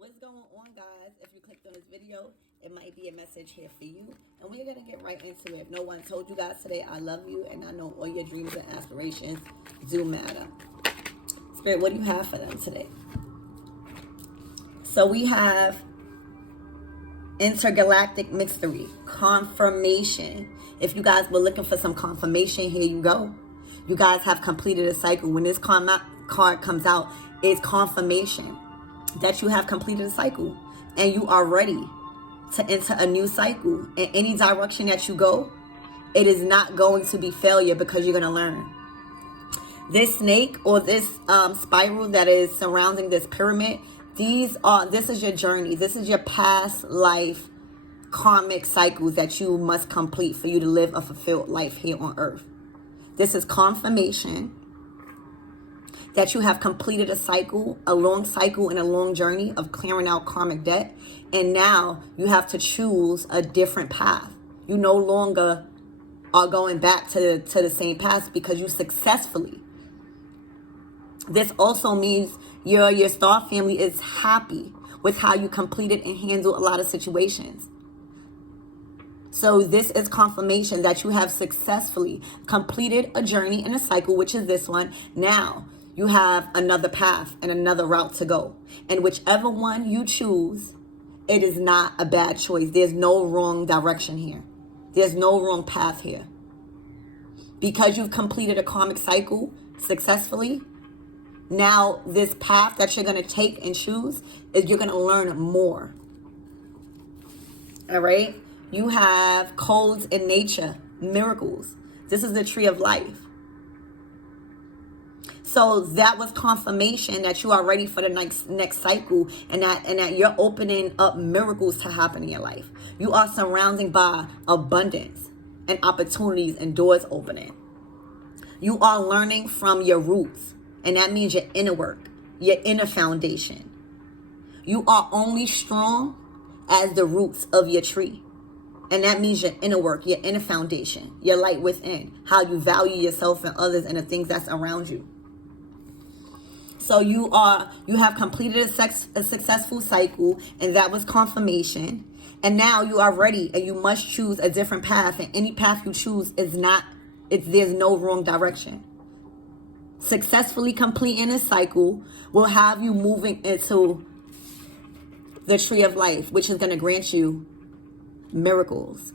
What's going on, guys? If you clicked on this video, it might be a message here for you, and we're gonna get right into it. If no one told you guys today, I love you, and I know all your dreams and aspirations do matter. Spirit, what do you have for them today? So we have intergalactic mystery, confirmation. If you guys were looking for some confirmation, here you go. You guys have completed a cycle. When this card comes out, it's confirmation that you have completed a cycle and you are ready to enter a new cycle. In any direction that you go, it is not going to be failure, because you're going to learn. This snake or this spiral that is surrounding this pyramid, this is your journey. This is your past life karmic cycles that you must complete for you to live a fulfilled life here on earth. This is confirmation that you have completed a cycle, a long cycle and a long journey of clearing out karmic debt. And now you have to choose a different path. You no longer are going back to the same path because you successfully. This also means your star family is happy with how you completed and handled a lot of situations. So this is confirmation that you have successfully completed a journey and a cycle, which is this one. Now you have another path and another route to go. And whichever one you choose, it is not a bad choice. There's no wrong direction here. There's no wrong path here. Because you've completed a karmic cycle successfully, now this path that you're going to take and choose is you're going to learn more. All right? You have codes in nature, miracles. This is the tree of life. So that was confirmation that you are ready for the next cycle, and that you're opening up miracles to happen in your life. You are surrounded by abundance and opportunities and doors opening. You are learning from your roots, and that means your inner work, your inner foundation. You are only strong as the roots of your tree. And that means your inner work, your inner foundation, your light within, how you value yourself and others and the things that's around you. So you have completed a successful cycle, and that was confirmation. And now you are ready, and you must choose a different path. And any path you choose there's no wrong direction. Successfully completing a cycle will have you moving into the tree of life, which is going to grant you miracles.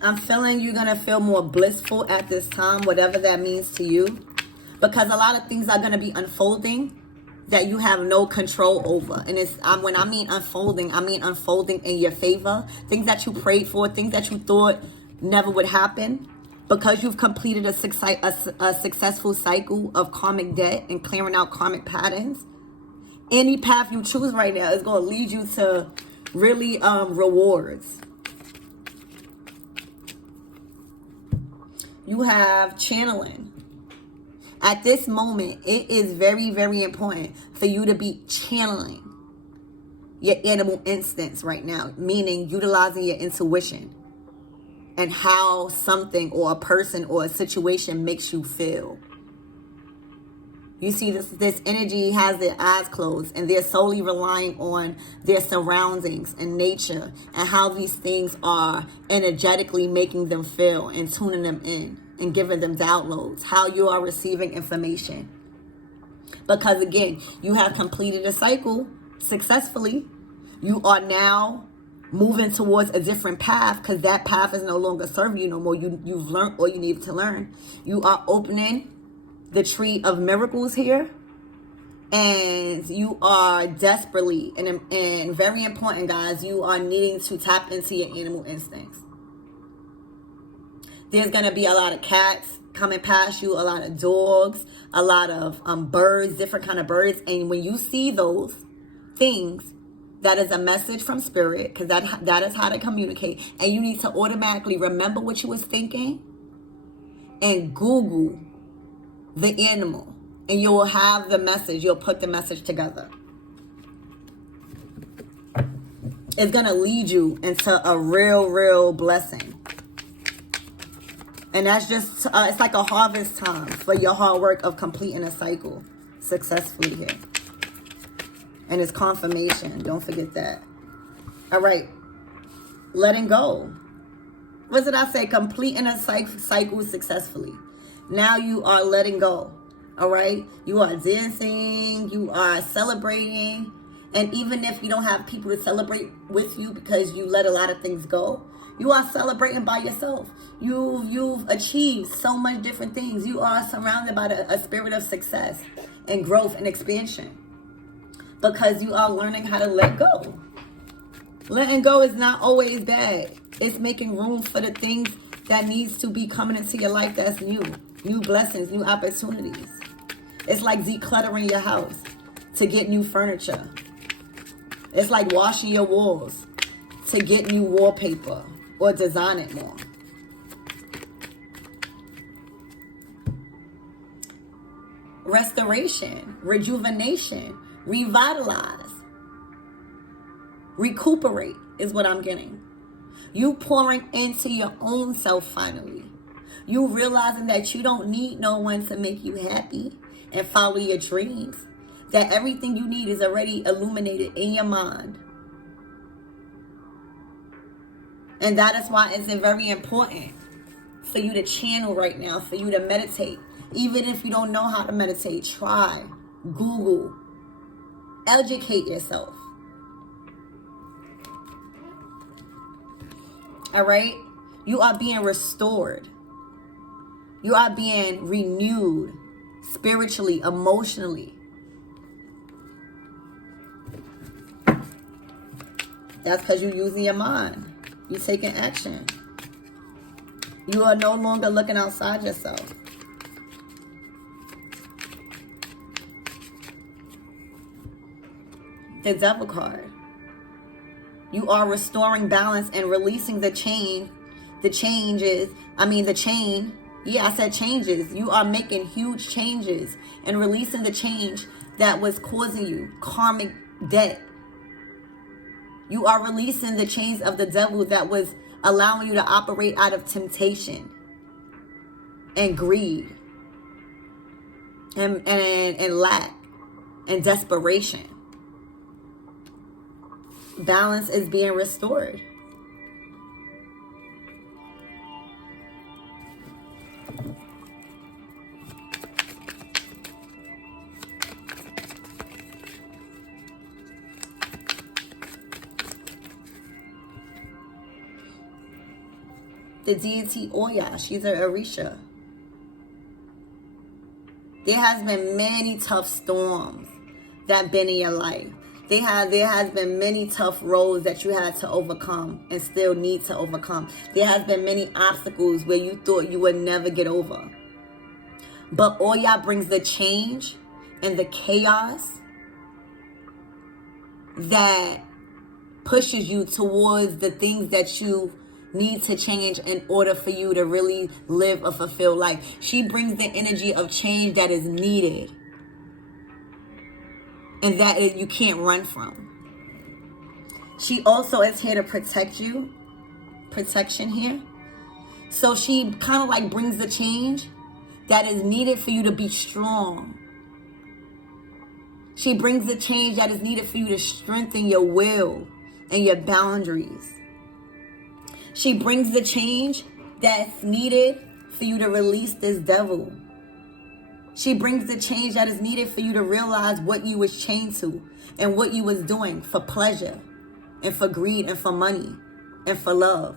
I'm feeling you're going to feel more blissful at this time, whatever that means to you. Because a lot of things are going to be unfolding that you have no control over. And when I mean unfolding in your favor. Things that you prayed for, things that you thought never would happen. Because you've completed a successful cycle of karmic debt and clearing out karmic patterns. Any path you choose right now is going to lead you to really rewards. You have channeling. At this moment, it is very, very important for you to be channeling your animal instincts right now, meaning utilizing your intuition and how something or a person or a situation makes you feel. You see, this energy has their eyes closed, and they're solely relying on their surroundings and nature and how these things are energetically making them feel and tuning them in and giving them downloads, how you are receiving information. Because again, you have completed a cycle successfully. You are now moving towards a different path, because that path is no longer serving you no more. You've learned all you needed to learn. You are opening the tree of miracles here, and you are desperately and very important, guys, you are needing to tap into your animal instincts. There's going to be a lot of cats coming past you, a lot of dogs, a lot of birds, different kind of birds. And when you see those things, that is a message from spirit, because that is how to communicate. And you need to automatically remember what you was thinking and Google the animal, and you will have the message. You'll put the message together. It's going to lead you into a real blessing. And that's just, it's like a harvest time for your hard work of completing a cycle successfully here. And it's confirmation. Don't forget that. All right. Letting go. What did I say? Completing a cycle successfully. Now you are letting go. All right. You are dancing. You are celebrating. And even if you don't have people to celebrate with you because you let a lot of things go, you are celebrating by yourself. You've achieved so much different things. You are surrounded by a spirit of success and growth and expansion because you are learning how to let go. Letting go is not always bad. It's making room for the things that needs to be coming into your life that's new. New blessings, new opportunities. It's like decluttering your house to get new furniture. It's like washing your walls to get new wallpaper or design it more. Restoration, rejuvenation, revitalize, recuperate is what I'm getting. You pouring into your own self finally. You realizing that you don't need no one to make you happy and follow your dreams. That everything you need is already illuminated in your mind. And that is why it's very important for you to channel right now, for you to meditate. Even if you don't know how to meditate, try, Google, educate yourself. All right? You are being restored. You are being renewed spiritually, emotionally. That's because you're using your mind. You're taking action. You are no longer looking outside yourself. The Devil card. You are restoring balance and releasing the chain. The chain. Yeah, I said changes. You are making huge changes and releasing the change that was causing you karmic debt. You are releasing the chains of the devil that was allowing you to operate out of temptation and greed and lack and desperation. Balance is being restored. The deity OYA, she's an Orisha. There has been many tough storms that have been in your life. There has been many tough roads that you had to overcome and still need to overcome. There has been many obstacles where you thought you would never get over. But OYA brings the change and the chaos that pushes you towards the things that you need to change in order for you to really live a fulfilled life. She brings the energy of change that is needed and that you can't run from. She also is here to protect you. Protection here. So she kind of like brings the change that is needed for you to be strong. She brings the change that is needed for you to strengthen your will and your boundaries. She brings the change that's needed for you to release this devil. She brings the change that is needed for you to realize what you was chained to and what you was doing for pleasure and for greed and for money and for love.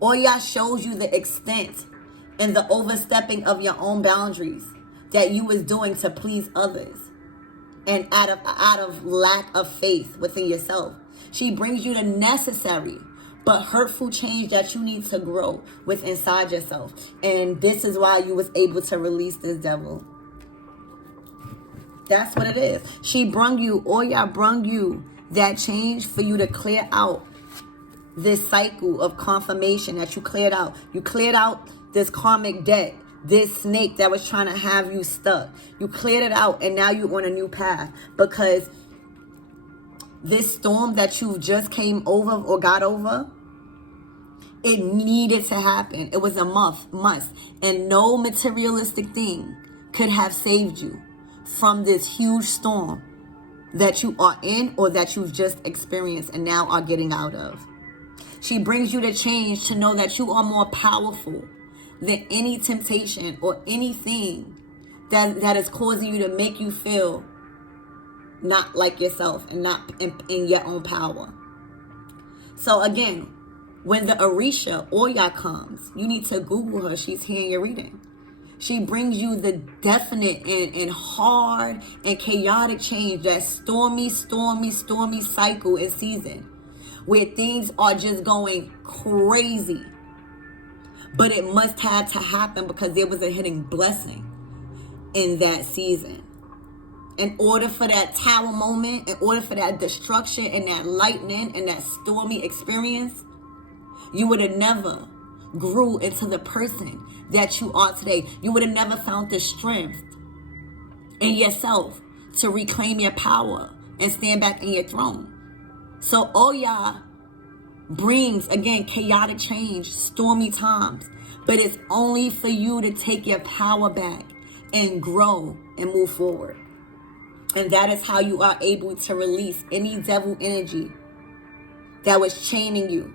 OYA shows you the extent and the overstepping of your own boundaries that you was doing to please others and out of lack of faith within yourself. She brings you the necessary but hurtful change that you need to grow with inside yourself. And this is why you was able to release this devil. That's what it is. She brung you, OYA brung you that change for you to clear out this cycle of confirmation that you cleared out. You cleared out this karmic debt, this snake that was trying to have you stuck. You cleared it out and now you're on a new path because this storm that you just came over or got over, It needed to happen. It was a must. And no materialistic thing could have saved you from this huge storm that you are in or that you've just experienced and now are getting out of. She brings you to change to know that you are more powerful than any temptation or anything that is causing you to make you feel not like yourself and not in your own power. So again, when the OYA comes, you need to Google her. She's here in your reading. She brings you the definite and hard and chaotic change, that stormy cycle and season where things are just going crazy. But it must have to happen because there was a hidden blessing in that season. In order for that tower moment, in order for that destruction and that lightning and that stormy experience, you would have never grew into the person that you are today. You would have never found the strength in yourself to reclaim your power and stand back in your throne. So OYA brings, again, chaotic change, stormy times, but it's only for you to take your power back and grow and move forward. And that is how you are able to release any devil energy that was chaining you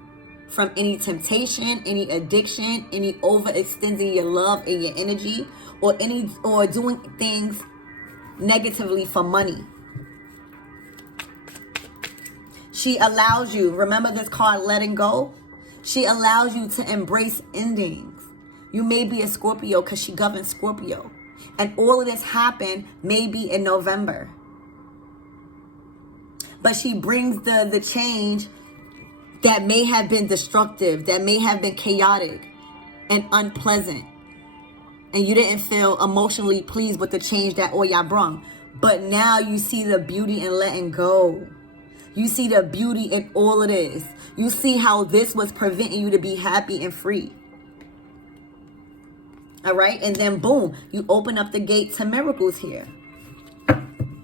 from any temptation, any addiction, any overextending your love and your energy, or doing things negatively for money. She allows you, remember this card, letting go? She allows you to embrace endings. You may be a Scorpio because she governs Scorpio. And all of this happened maybe in November. But she brings the change that may have been destructive, that may have been chaotic and unpleasant. And you didn't feel emotionally pleased with the change that OYA brought. But now you see the beauty in letting go. You see the beauty in all of this. You see how this was preventing you to be happy and free. All right? And then boom, you open up the gate to miracles here.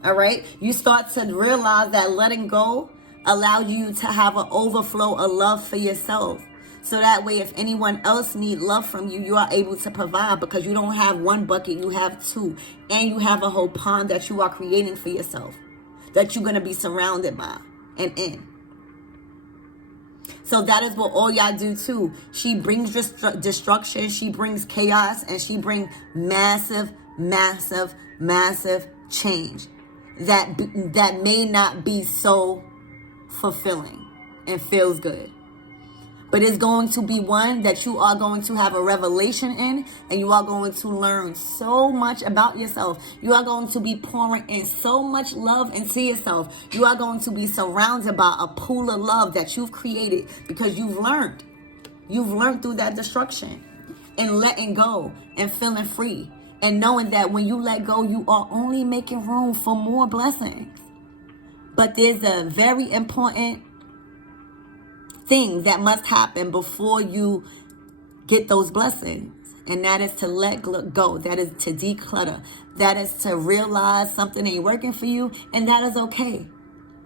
All right? You start to realize that letting go allows you to have an overflow of love for yourself. So that way, if anyone else needs love from you, you are able to provide, because you don't have one bucket, you have two. And you have a whole pond that you are creating for yourself, that you're going to be surrounded by and in. So that is what OYA do too. She brings destruction, she brings chaos, and she brings massive change that may not be so fulfilling and feels good. But it's going to be one that you are going to have a revelation in, and you are going to learn so much about yourself. You are going to be pouring in so much love into yourself. You are going to be surrounded by a pool of love that you've created because you've learned. You've learned through that destruction and letting go and feeling free and knowing that when you let go, you are only making room for more blessings. But there's a very important thing that must happen before you get those blessings, and that is to let go. That is to declutter. That is to realize something ain't working for you, and that is okay,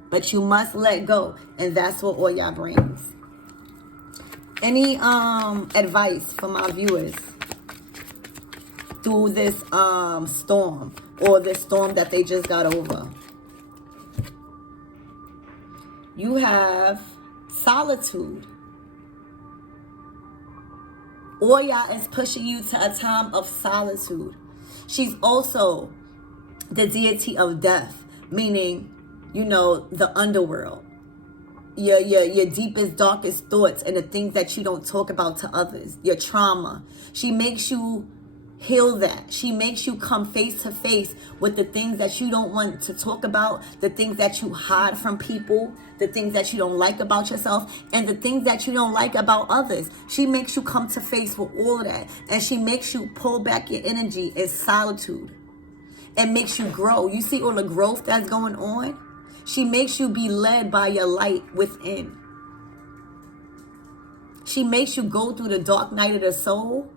but you must let go, and that's what OYA brings. Any advice for my viewers through this storm, or this storm that they just got over? You have solitude. OYA is pushing you to a time of solitude. She's also the deity of death, meaning, you know, the underworld. Your deepest, darkest thoughts and the things that you don't talk about to others. Your trauma. She makes you heal that. She makes you come face to face with the things that you don't want to talk about, the things that you hide from people, the things that you don't like about yourself, and the things that you don't like about others. She makes you come to face with all of that, and she makes you pull back your energy in solitude and makes you grow. You see all the growth that's going on? She makes you be led by your light within. She makes you go through the dark night of the soul,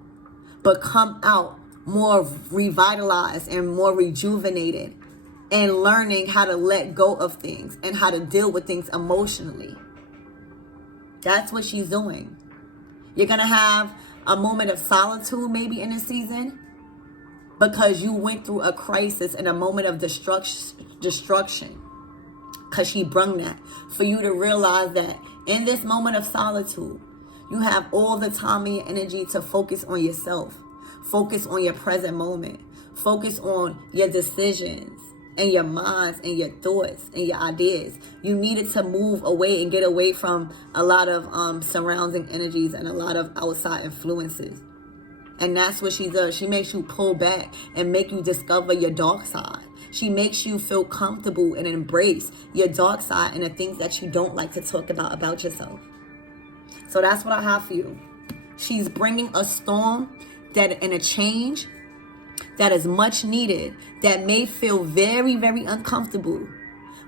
but come out more revitalized and more rejuvenated, and learning how to let go of things and how to deal with things emotionally. That's what she's doing. You're going to have a moment of solitude maybe in this season, because you went through a crisis and a moment of destruction. Because she brung that for you to realize that in this moment of solitude, you have all the time and your energy to focus on yourself. Focus on your present moment. Focus on your decisions and your minds and your thoughts and your ideas. You needed to move away and get away from a lot of surrounding energies and a lot of outside influences. And that's what she does. She makes you pull back and make you discover your dark side. She makes you feel comfortable and embrace your dark side and the things that you don't like to talk about yourself. So that's what I have for you. She's bringing a storm and a change that is much needed, that may feel very, very uncomfortable.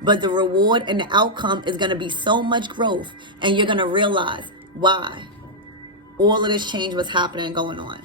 But the reward and the outcome is going to be so much growth. And you're going to realize why all of this change was happening and going on.